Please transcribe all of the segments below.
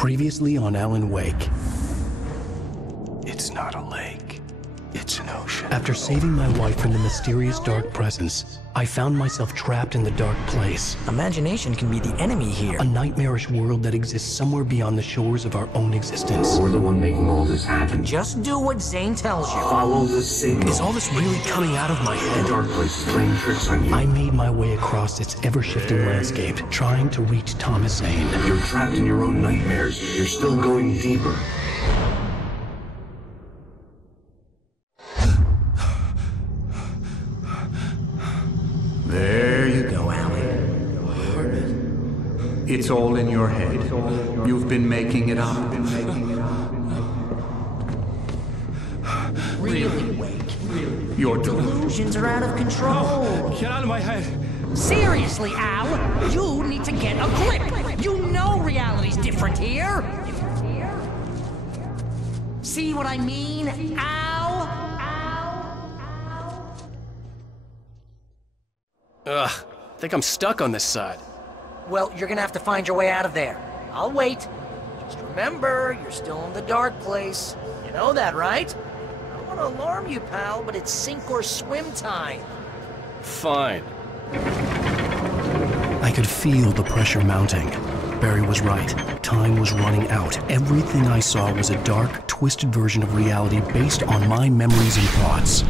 Previously on Alan Wake. It's not a lake. It's an ocean. After saving my wife from the mysterious dark presence, I found myself trapped in the dark place. Imagination can be the enemy here. A nightmarish world that exists somewhere beyond the shores of our own existence. We're the one making all this happen. Just do what Zane tells you. Follow the signal. Is all this really coming out of my head? The dark place is playing tricks on you. I made my way across its ever-shifting landscape, trying to reach Thomas Zane. You're trapped in your own nightmares. You're still going deeper. There you go, Alan. It's all in your head. You've been making it up. Really, Wake. Your Delusions are out of control. Get out of my head. Seriously, Al, you need to get a grip. You know reality's different here. See what I mean, Al? Ugh, I think I'm stuck on this side. Well, you're gonna have to find your way out of there. I'll wait. Just remember, you're still in the dark place. You know that, right? I don't want to alarm you, pal, but it's sink or swim time. Fine. I could feel the pressure mounting. Barry was right. Time was running out. Everything I saw was a dark, twisted version of reality based on my memories and thoughts.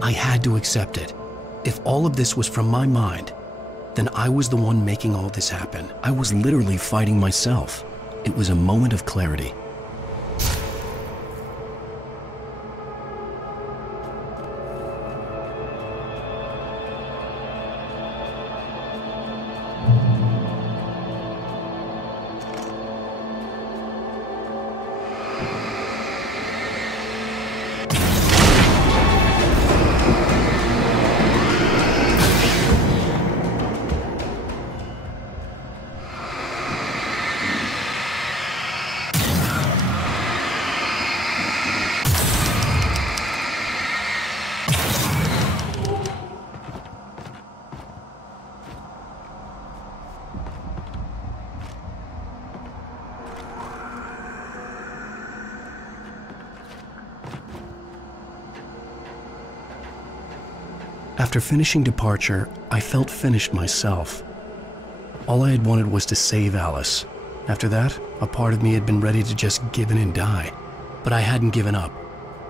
I had to accept it. If all of this was from my mind, then I was the one making all this happen. I was literally fighting myself. It was a moment of clarity. After finishing Departure, I felt finished myself. All I had wanted was to save Alice. After that, a part of me had been ready to just give in and die. But I hadn't given up.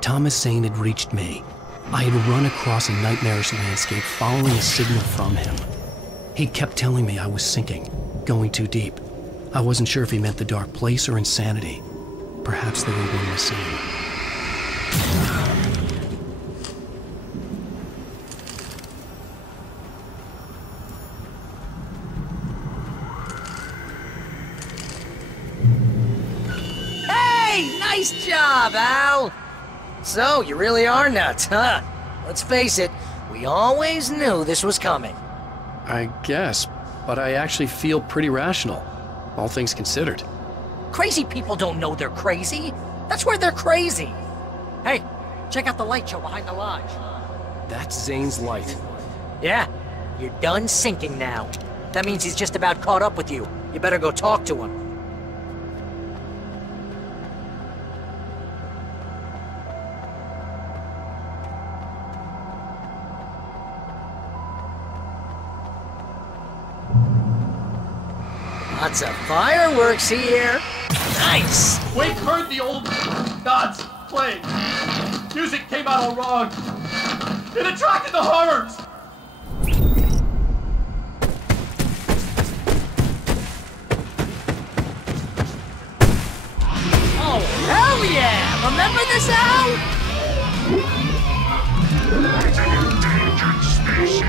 Thomas Zane had reached me. I had run across a nightmarish landscape following a signal from him. He kept telling me I was sinking, going too deep. I wasn't sure if he meant the dark place or insanity. Perhaps they were one and the same. Nice job, Al! So, you really are nuts, huh? Let's face it, we always knew this was coming. I guess, but I actually feel pretty rational, all things considered. Crazy people don't know they're crazy. That's where they're crazy. Hey, check out the light show behind the lodge. That's Zane's light. Yeah, you're done sinking now. That means he's just about caught up with you. You better go talk to him. Lots of fireworks here. Nice! Wake heard the old gods play. Music came out all wrong. It attracted the horrors. Oh, hell yeah! Remember this, Al? It's an endangered species.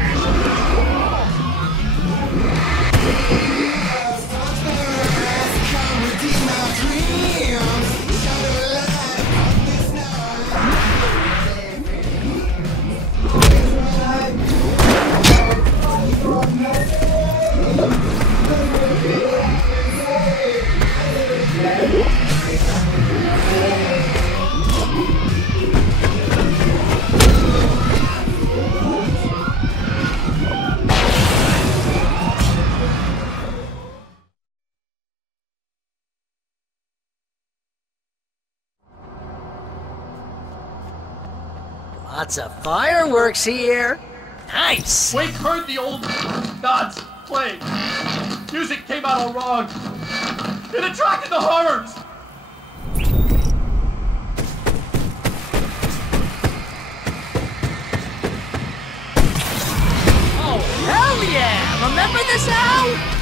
Lots of fireworks here. Nice! Wake heard the old gods playing. Music came out all wrong. It attracted the horrors. Oh, hell yeah! Remember this, Al?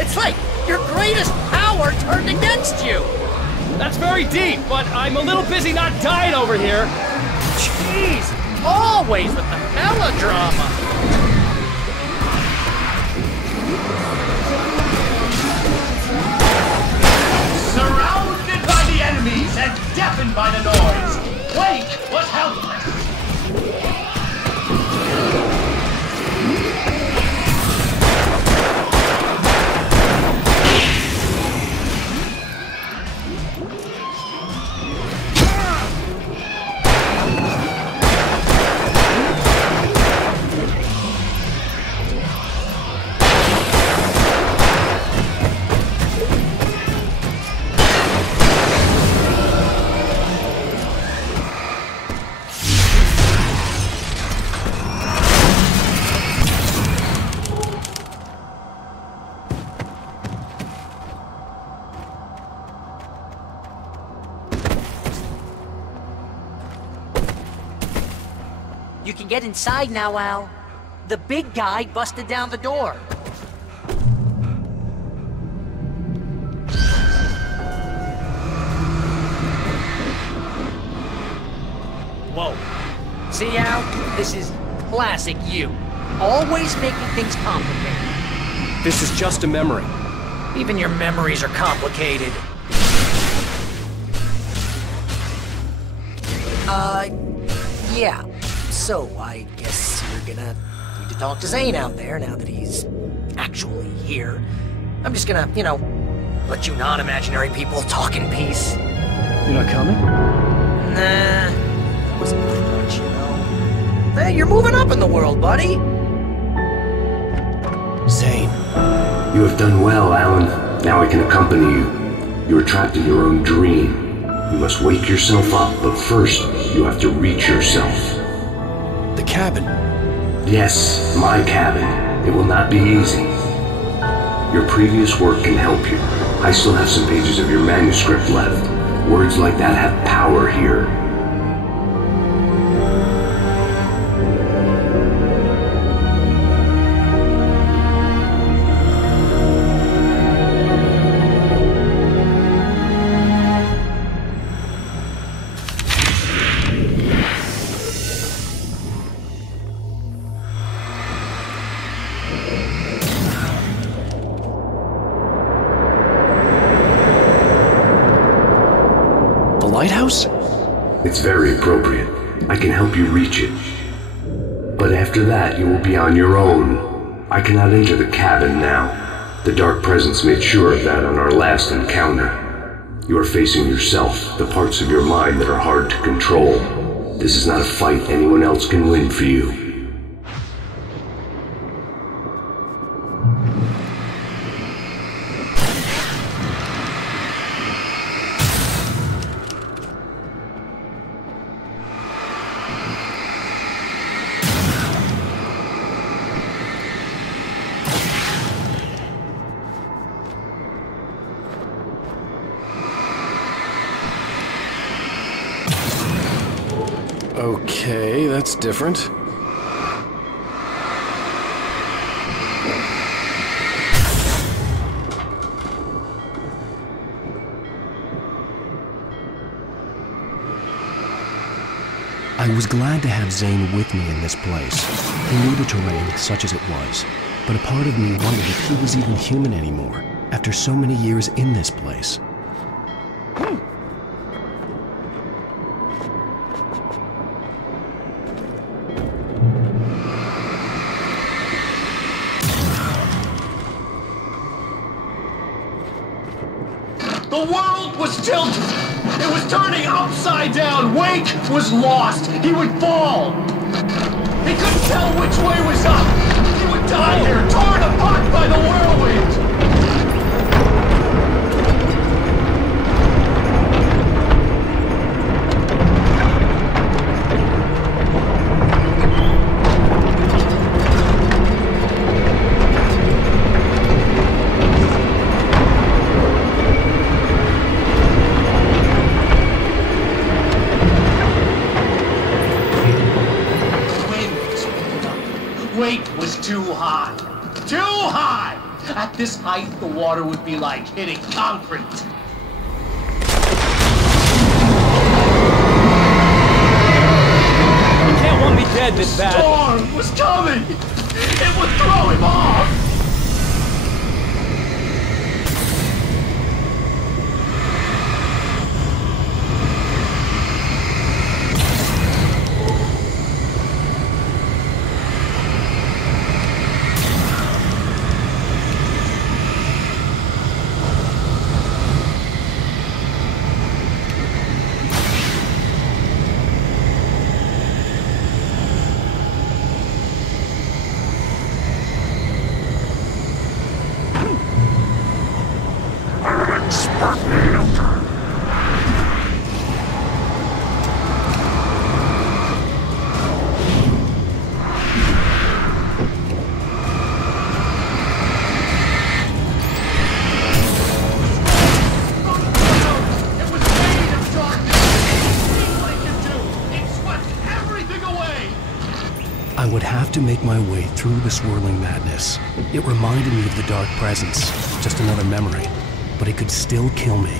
It's like your greatest power turned against you! That's very deep, but I'm a little busy not dying over here. Jeez! Always with the melodrama! Surrounded by the enemies and deafened by the noise, Wake was helpless. You can get inside now, Al. The big guy busted down the door. Whoa. See, Al? This is classic you. Always making things complicated. This is just a memory. Even your memories are complicated. Yeah. So, I guess you're gonna need to talk to Zane out there now that he's actually here. I'm just gonna, let you non-imaginary people talk in peace. You're not coming? Nah, that wasn't very much, Hey, you're moving up in the world, buddy. Zane. You have done well, Alan. Now I can accompany you. You are trapped in your own dream. You must wake yourself up, but first, you have to reach yourself. The cabin. Yes, my cabin. It will not be easy. Your previous work can help you. I still have some pages of your manuscript left. Words like that have power here. Lighthouse? It's very appropriate. I can help you reach it. But after that, you will be on your own. I cannot enter the cabin now. The Dark Presence made sure of that on our last encounter. You are facing yourself, the parts of your mind that are hard to control. This is not a fight anyone else can win for you. that's different. I was glad to have Zane with me in this place. He knew the terrain, such as it was, but a part of me wondered if he was even human anymore, after so many years in this place. The world was tilted! It was turning upside down! Wake was lost! He would fall! He couldn't tell which way was up! He would die here, torn apart by the whirlwind! Too high. Too high! At this height, the water would be like hitting concrete. You can't want me dead this bad. The storm was coming! It would throw him off! I would have to make my way through the swirling madness. It reminded me of the dark presence, just another memory, but it could still kill me.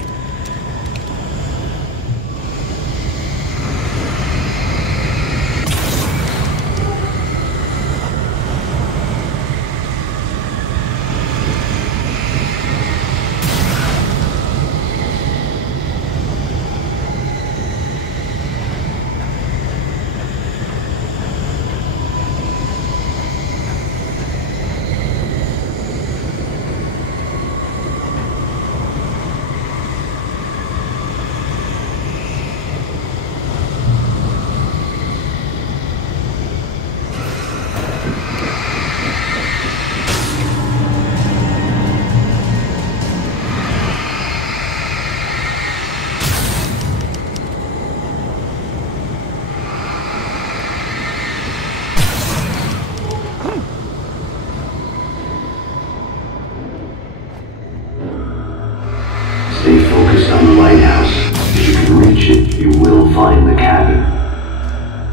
Stay focused on the lighthouse. If you can reach it, you will find the cabin.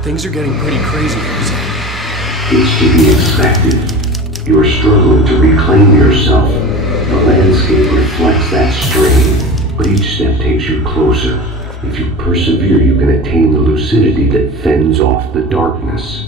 Things are getting pretty crazy here, Zane. It's to be expected. You are struggling to reclaim yourself. The landscape reflects that strain, but each step takes you closer. If you persevere, you can attain the lucidity that fends off the darkness.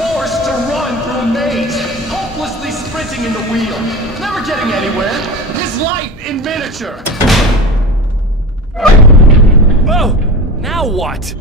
forced to run through a maze, hopelessly sprinting in the wheel, never getting anywhere. His life in miniature. Oh! Now what?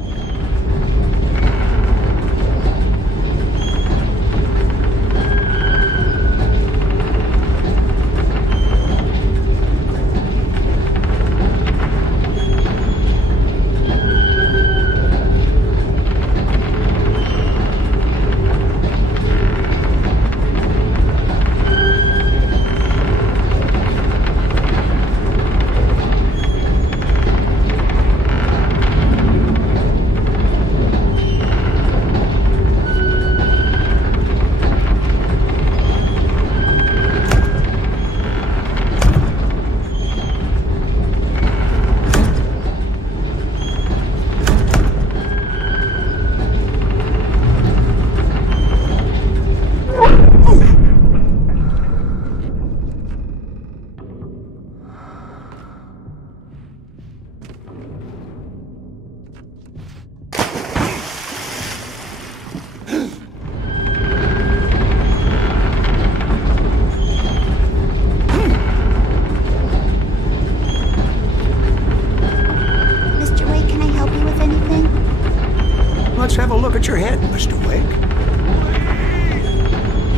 Let's have a look at your head, Mr. Wake.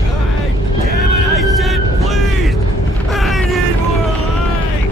God damn it, I said please! I need more light!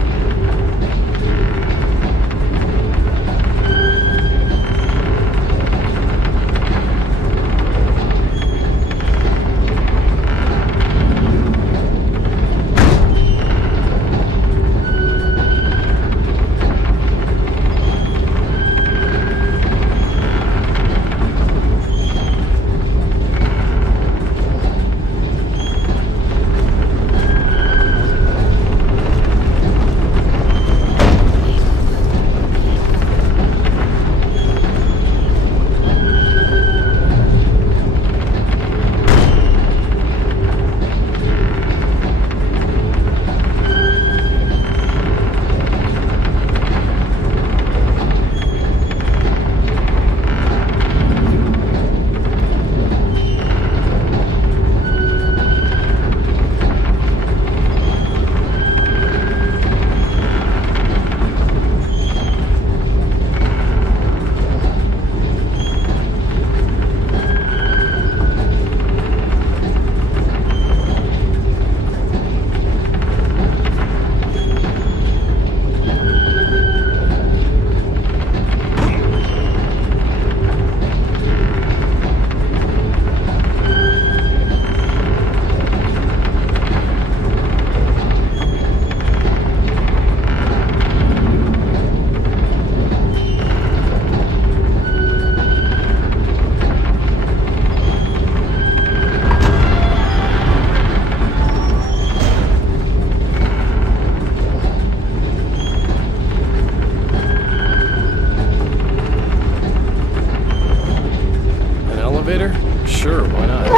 Sure, why not?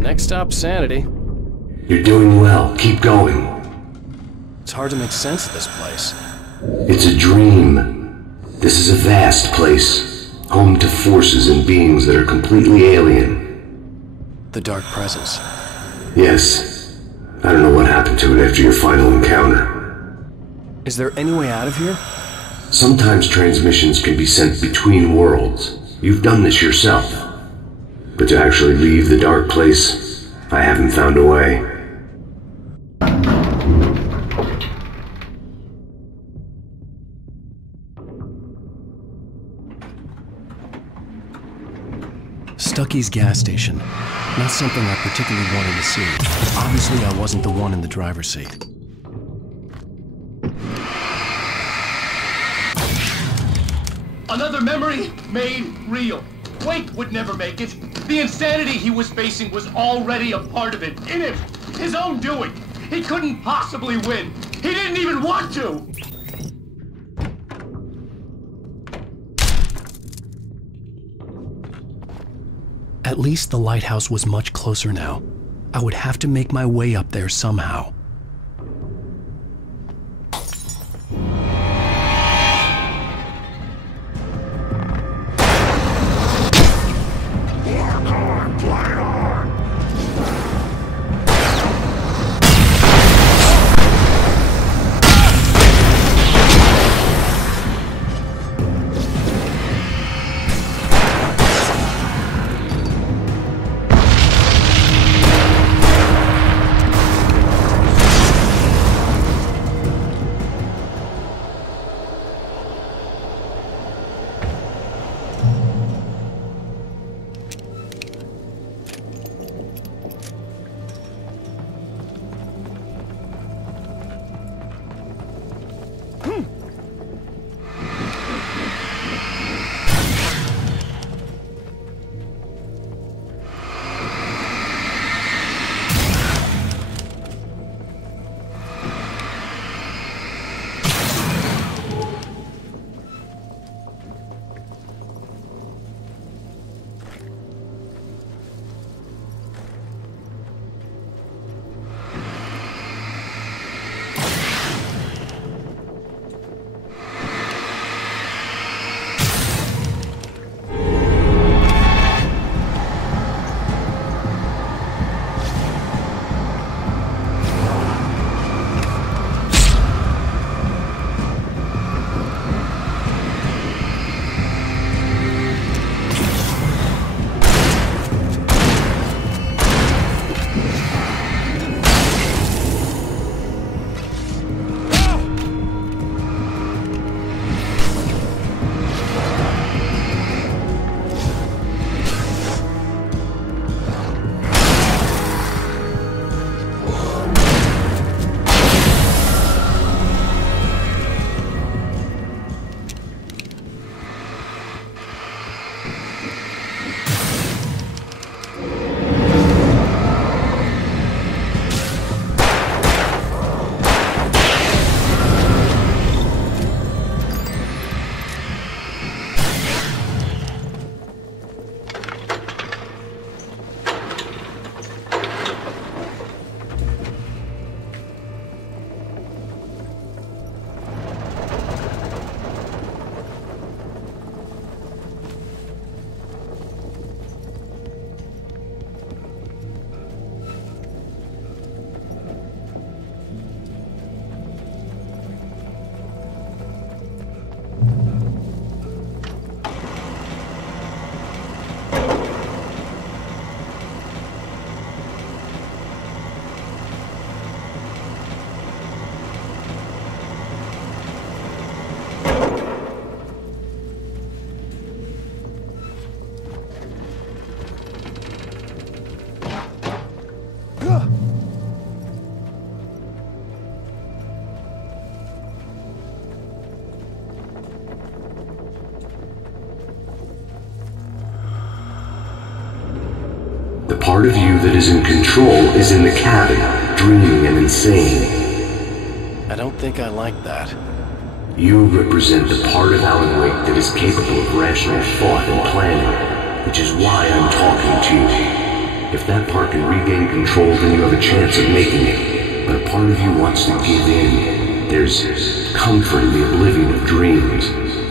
Next stop, sanity. You're doing well. Keep going. It's hard to make sense of this place. It's a dream. This is a vast place, home to forces and beings that are completely alien. The Dark Presence. Yes. I don't know what happened to it after your final encounter. Is there any way out of here? Sometimes transmissions can be sent between worlds. You've done this yourself. But to actually leave the dark place, I haven't found a way. Stucky's gas station. Not something I particularly wanted to see. Obviously, I wasn't the one in the driver's seat. Another memory made real. Wake would never make it. The insanity he was facing was already a part of it. In him. His own doing. He couldn't possibly win. He didn't even want to. At least the lighthouse was much closer now. I would have to make my way up there somehow. The part of you that is in control is in the cabin, dreaming and insane. I don't think I like that. You represent the part of Alan Wake that is capable of rational thought and planning, which is why I'm talking to you. If that part can regain control, then you have a chance of making it. But a part of you wants to give in. There's comfort in the oblivion of dreams.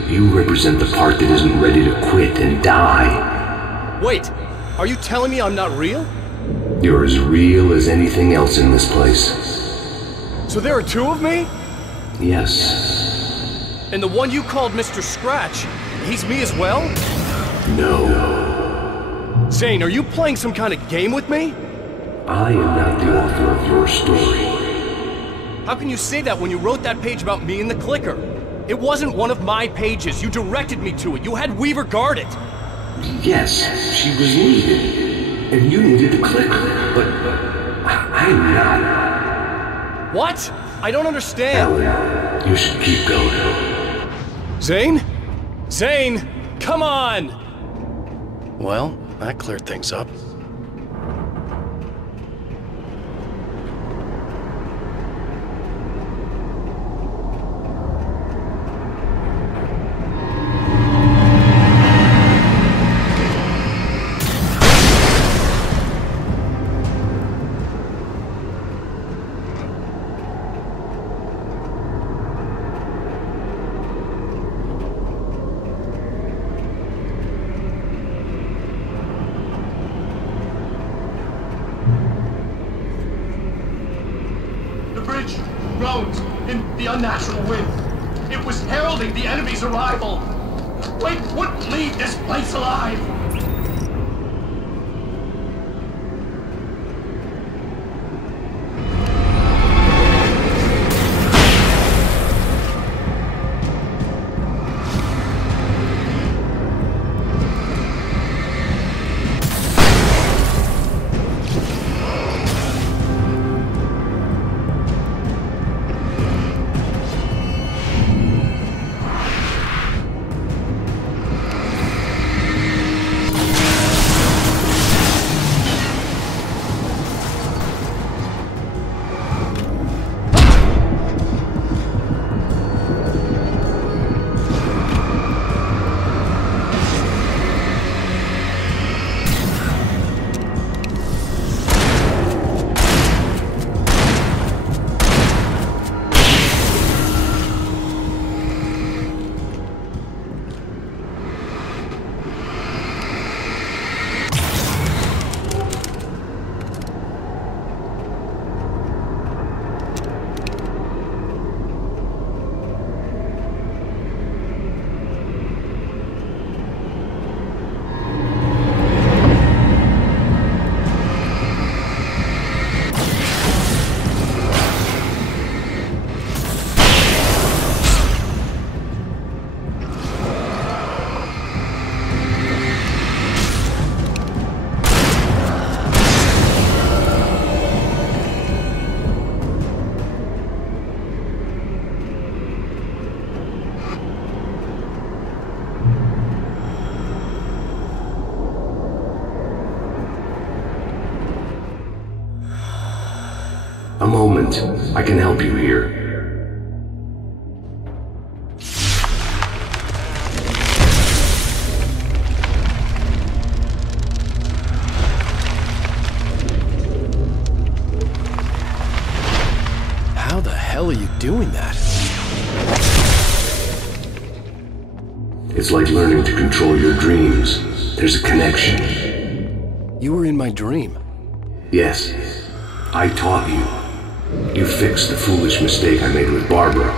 You represent the part that isn't ready to quit and die. Wait, are you telling me I'm not real? You're as real as anything else in this place. So there are two of me? Yes. And the one you called Mr. Scratch, he's me as well? No. Zane, are you playing some kind of game with me? I am not the author of your story. How can you say that when you wrote that page about me and the clicker? It wasn't one of my pages. You directed me to it. You had Weaver guard it. Yes, she was needed. And you needed the clicker. But I'm not. What? I don't understand. Alan, you should keep going. Zane? Zane! Come on! Well, that cleared things up. Unnatural wind. It was heralding the enemy's arrival. Wake wouldn't leave this place alive. A moment. I can help you here. How the hell are you doing that? It's like learning to control your dreams. There's a connection. You were in my dream. Yes. I taught you. You fixed the foolish mistake I made with Barbara.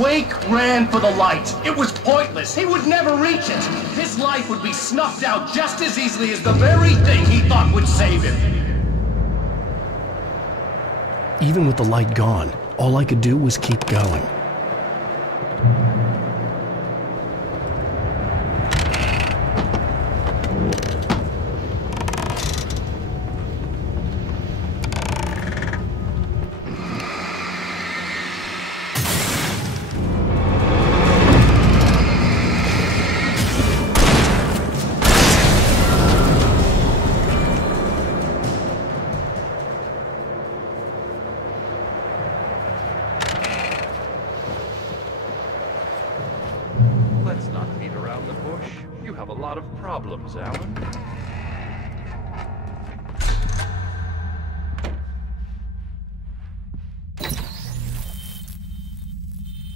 Wake ran for the light. It was pointless. He would never reach it. His life would be snuffed out just as easily as the very thing he thought would save him. Even with the light gone, all I could do was keep going. Let's not beat around the bush. You have a lot of problems, Alan.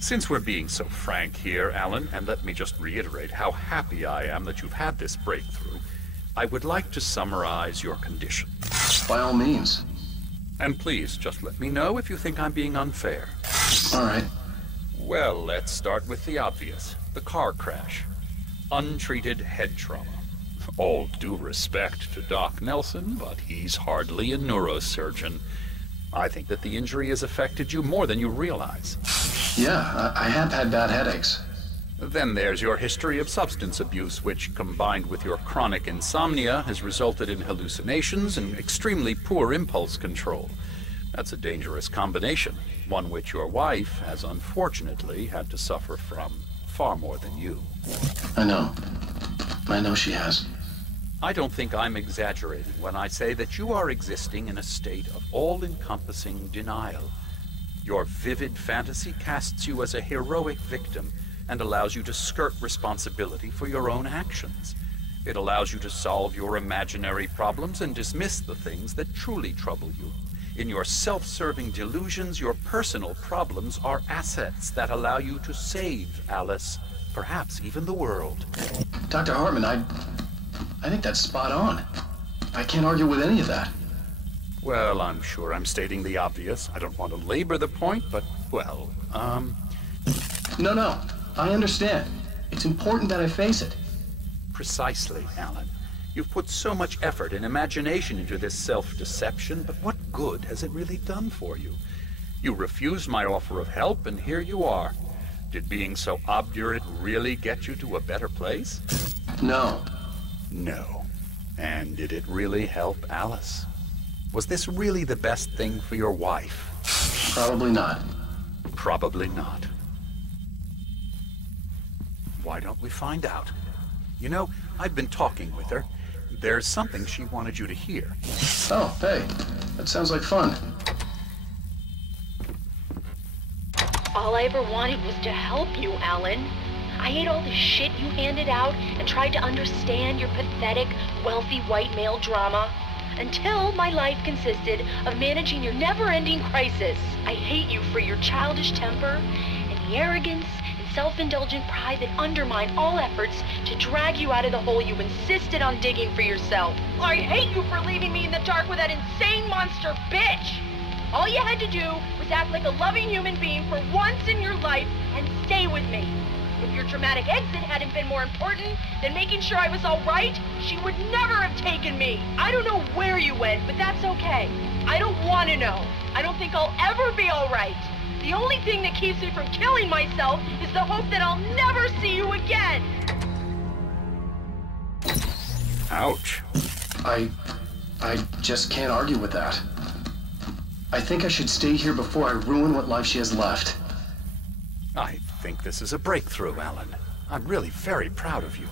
Since we're being so frank here, Alan, and let me just reiterate how happy I am that you've had this breakthrough, I would like to summarize your condition. By all means. And please, just let me know if you think I'm being unfair. All right. Well, let's start with the obvious. The car crash. Untreated head trauma. All due respect to Doc Nelson, but he's hardly a neurosurgeon. I think that the injury has affected you more than you realize. Yeah, I have had bad headaches. Then there's your history of substance abuse, which, combined with your chronic insomnia, has resulted in hallucinations and extremely poor impulse control. That's a dangerous combination, one which your wife has unfortunately had to suffer from far more than you. I know. I know she has. I don't think I'm exaggerating when I say that you are existing in a state of all-encompassing denial. Your vivid fantasy casts you as a heroic victim and allows you to skirt responsibility for your own actions. It allows you to solve your imaginary problems and dismiss the things that truly trouble you. In your self-serving delusions, your personal problems are assets that allow you to save Alice, perhaps even the world. Dr. Hartman, I think that's spot on. I can't argue with any of that. Well, I'm sure I'm stating the obvious. I don't want to labor the point, but, well, No, I understand. It's important that I face it. Precisely, Alan. You've put so much effort and imagination into this self-deception, but what good has it really done for you? You refused my offer of help, and here you are. Did being so obdurate really get you to a better place? No. No. And did it really help Alice? Was this really the best thing for your wife? Probably not. Probably not. Why don't we find out? You know, I've been talking with her. There's something she wanted you to hear. Oh, hey. That sounds like fun. All I ever wanted was to help you, Alan. I ate all the shit you handed out and tried to understand your pathetic, wealthy white male drama. Until my life consisted of managing your never-ending crisis. I hate you for your childish temper and the arrogance and self-indulgent pride that undermine all efforts to drag you out of the hole you insisted on digging for yourself. I hate you for leaving me in the dark with that insane monster bitch! All you had to do was act like a loving human being for once in your life and stay with me. If your dramatic exit hadn't been more important than making sure I was all right, she would never have taken me. I don't know where you went, but that's okay. I don't want to know. I don't think I'll ever be all right. The only thing that keeps me from killing myself is the hope that I'll never see you again. Ouch. I just can't argue with that. I think I should stay here before I ruin what life she has left. I think this is a breakthrough, Alan. I'm really very proud of you.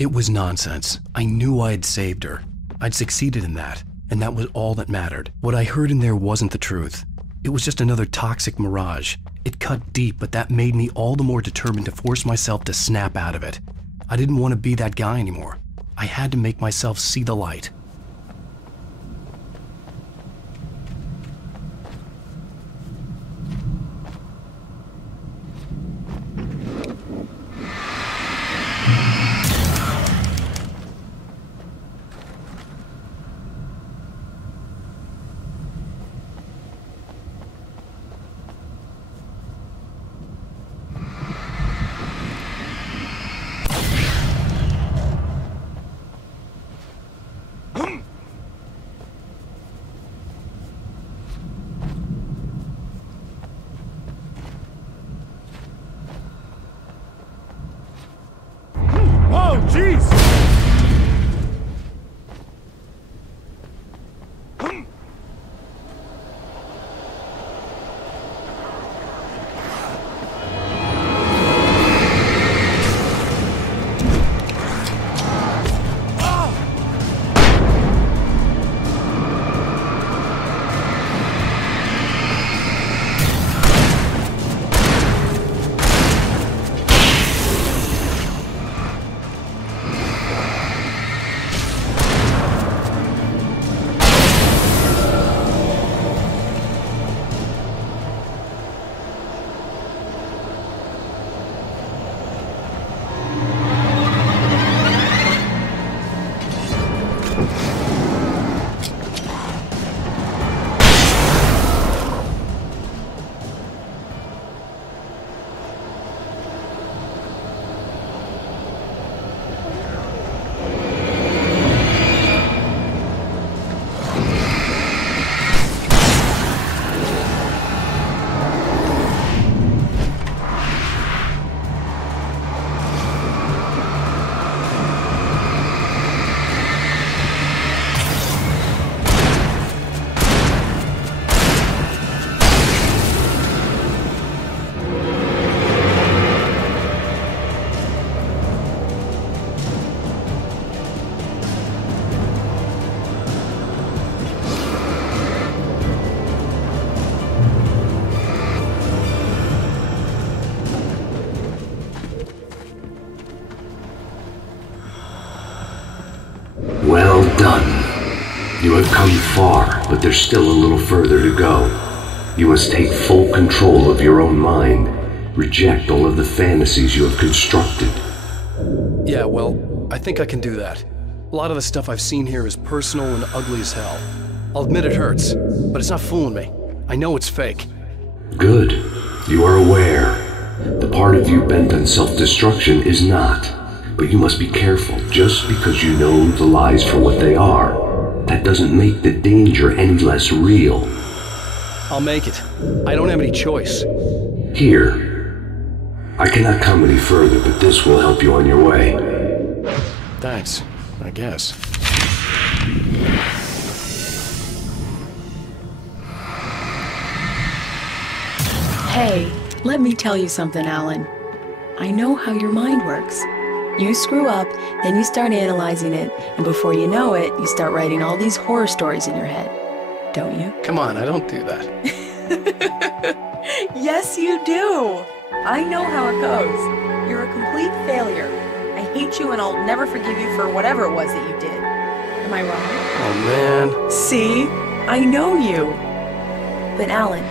It was nonsense. I knew I had saved her. I'd succeeded in that, and that was all that mattered. What I heard in there wasn't the truth. It was just another toxic mirage. It cut deep, but that made me all the more determined to force myself to snap out of it. I didn't want to be that guy anymore. I had to make myself see the light. done. You have come far, but there's still a little further to go. You must take full control of your own mind. Reject all of the fantasies you have constructed. Yeah, well, I think I can do that. A lot of the stuff I've seen here is personal and ugly as hell. I'll admit it hurts, but it's not fooling me. I know it's fake. Good. You are aware. The part of you bent on self-destruction is not. But you must be careful. Just because you know the lies for what they are, that doesn't make the danger any less real. I'll make it. I don't have any choice. Here. I cannot come any further, but this will help you on your way. Thanks, I guess. Hey, let me tell you something, Alan. I know how your mind works. You screw up, then you start analyzing it, and before you know it, you start writing all these horror stories in your head. Don't you? Come on, I don't do that. Yes, you do! I know how it goes. You're a complete failure. I hate you and I'll never forgive you for whatever it was that you did. Am I wrong? Oh, man. See? I know you. But Alan,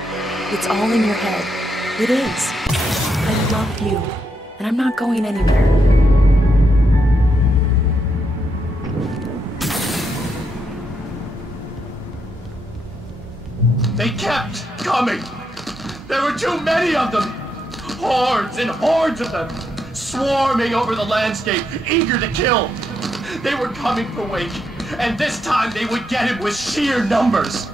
it's all in your head. It is. I love you, and I'm not going anywhere. They kept coming. There were too many of them. Hordes and hordes of them, swarming over the landscape, eager to kill. They were coming for Wake, and this time they would get him with sheer numbers.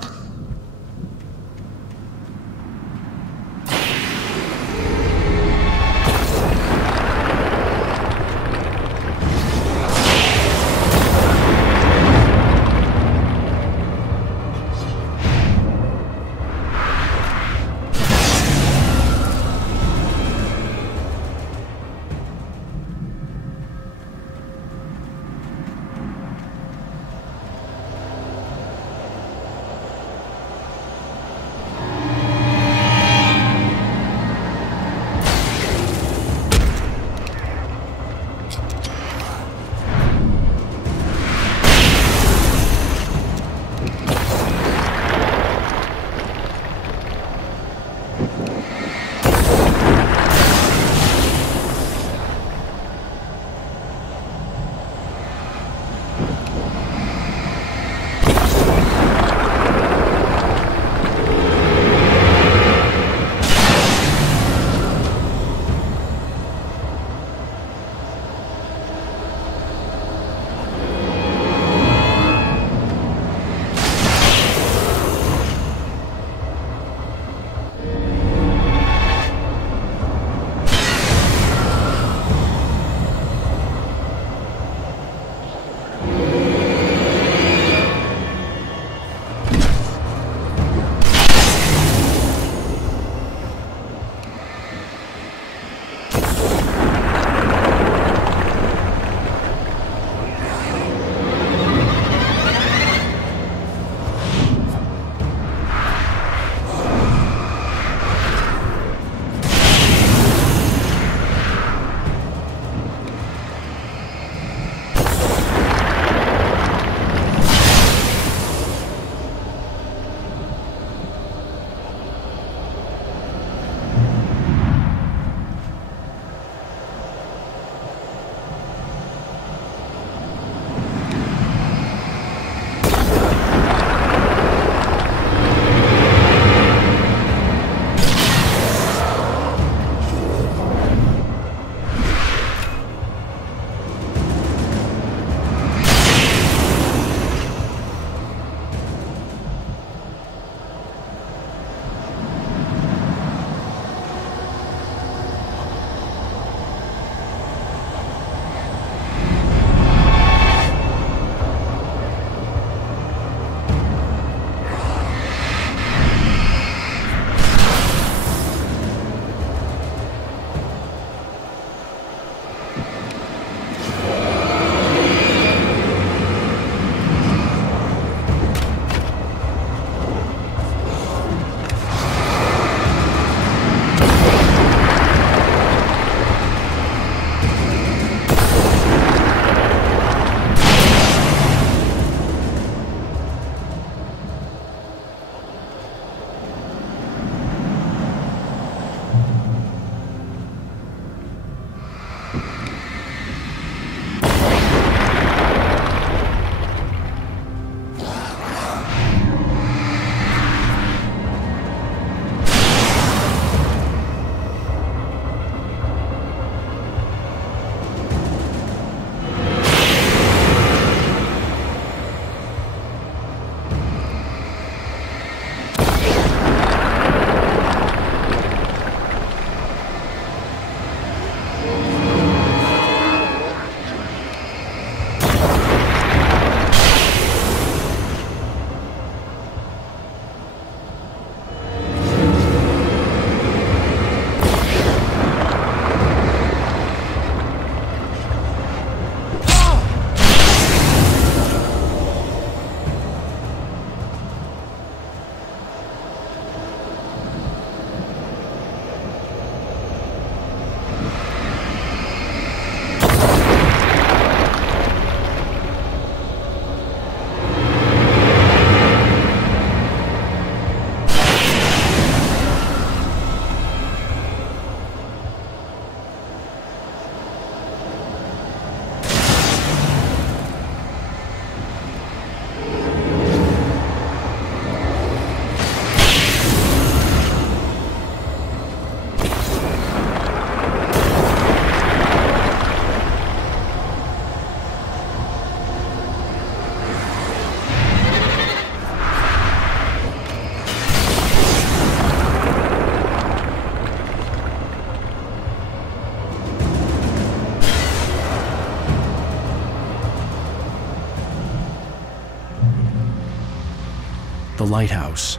the lighthouse.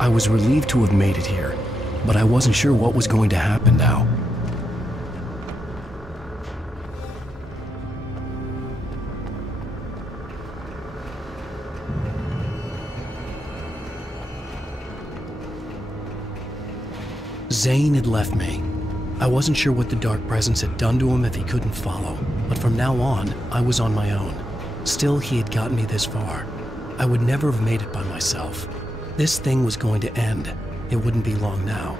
I was relieved to have made it here, but I wasn't sure what was going to happen now. Zane had left me. I wasn't sure what the dark presence had done to him if he couldn't follow, but from now on, I was on my own. Still, he had gotten me this far. I would never have made it by myself. This thing was going to end. It wouldn't be long now.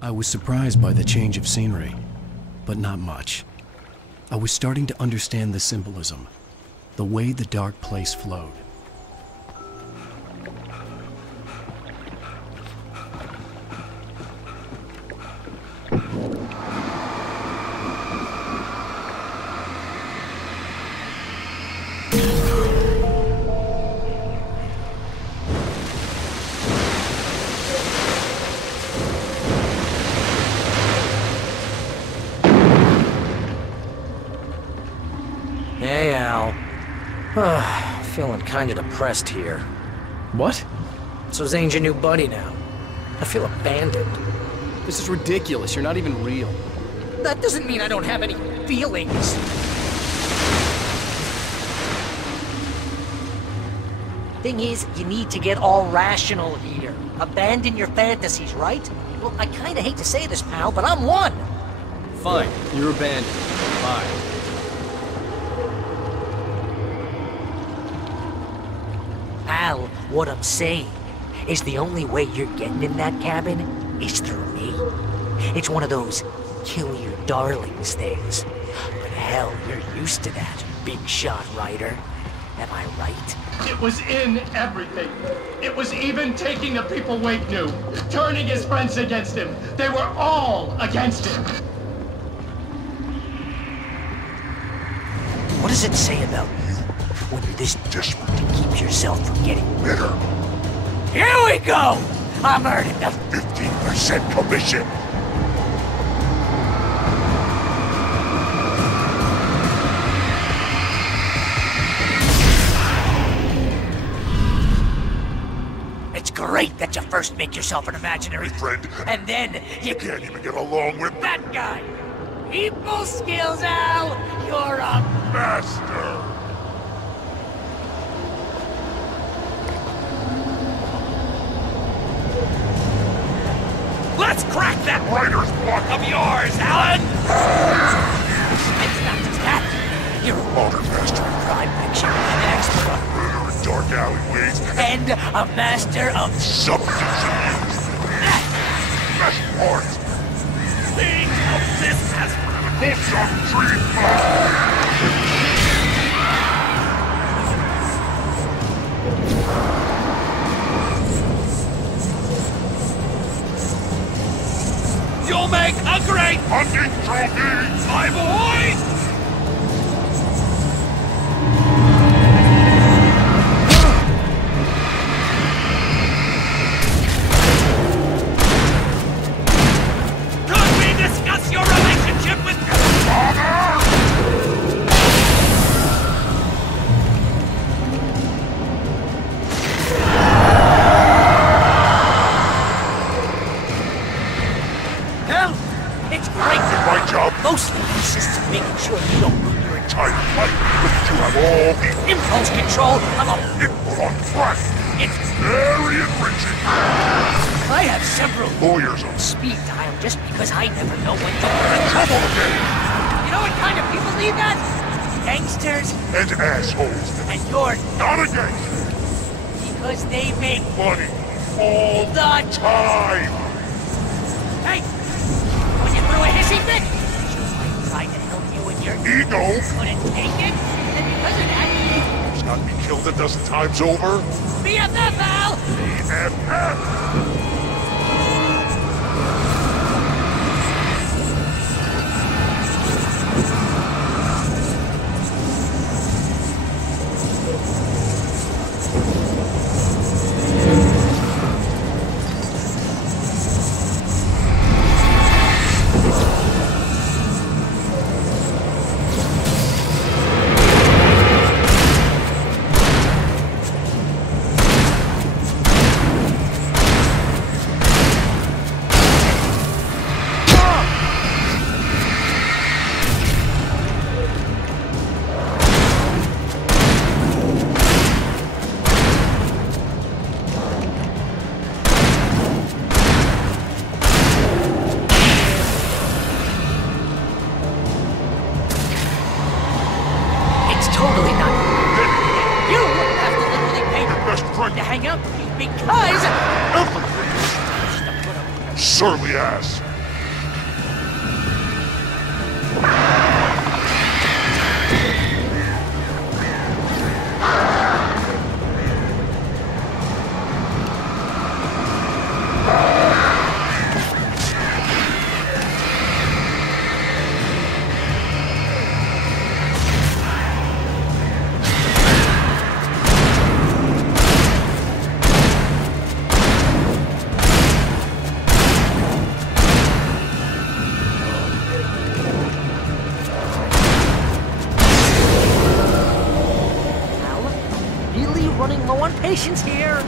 I was surprised by the change of scenery, but not much. I was starting to understand the symbolism, the way the dark place flowed. Hey, Al. Feeling kinda depressed here. What? So Zane's your new buddy now. I feel abandoned. This is ridiculous. You're not even real. That doesn't mean I don't have any feelings. Thing is, you need to get all rational here. Abandon your fantasies, right? Well, I kinda hate to say this, pal, but I'm one. Fine. You're abandoned. Bye. Al, what I'm saying is the only way you're getting in that cabin is through me. It's one of those kill your darlings things. But hell, you're used to that, big shot writer. Am I right? It was in everything. It was even taking the people Wake knew, turning his friends against him. They were all against him. What does it say about you when you're this desperate to keep yourself from getting bitter? Here we go! I'm earning the 15% commission. It's great that you first make yourself an imaginary friend, and then you can't even get along with that guy. People skills, Al! You're a master! Let's crack that writer's block of yours, Alan! It's not just that. You're a modern master of crime fiction, an expert on murder in dark alleyways, and a master of subterfuge. Best part. Think of this as bullshit treatment! You'll make a great hunting trophy, my boy! Could we discuss your relationship with your father? Hell, it's great. My job mostly consists of making sure you don't ruin your entire life. You have all the impulse control of a input on track. It's very enriching. I have several lawyers on speed dial just because I never know when you're in trouble again. You know what kind of people need that? Gangsters and assholes. And you're not a gangster because they make money all the time. Hey! Was you through a hissy fit? I tried to help you and your ego couldn't take it? And because of that... He's got me killed a dozen times over. BFF, Al! BFF! Surly ass. Patience here.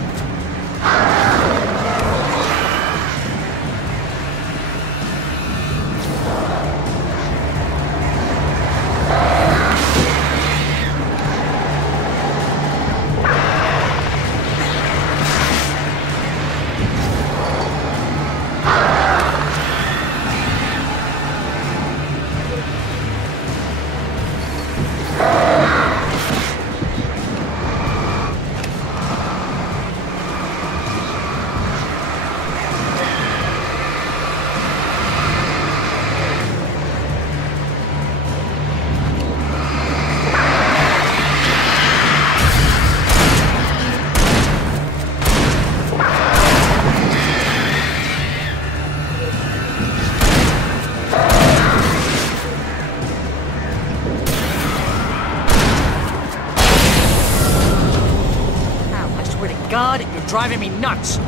God, you're driving me nuts!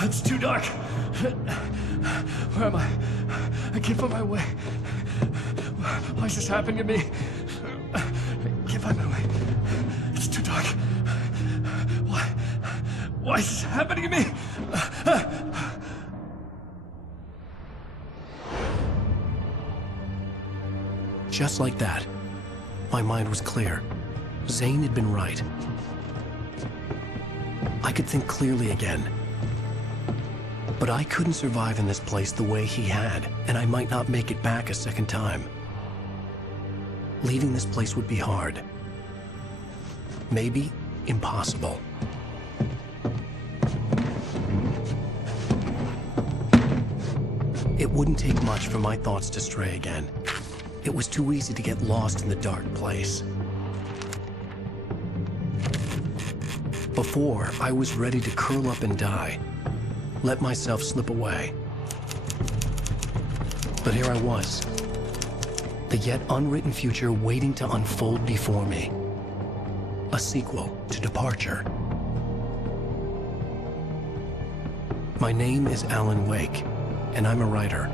It's too dark. Where am I? I can't find my way. Why is this happening to me? I can't find my way. It's too dark. Why is this happening to me? Just like that, my mind was clear. Zane had been right. I could think clearly again. But I couldn't survive in this place the way he had, and I might not make it back a second time. Leaving this place would be hard. Maybe impossible. It wouldn't take much for my thoughts to stray again. It was too easy to get lost in the dark place. Before, I was ready to curl up and die, let myself slip away. But here I was, the yet unwritten future waiting to unfold before me. A sequel to Departure. My name is Alan Wake, and I'm a writer.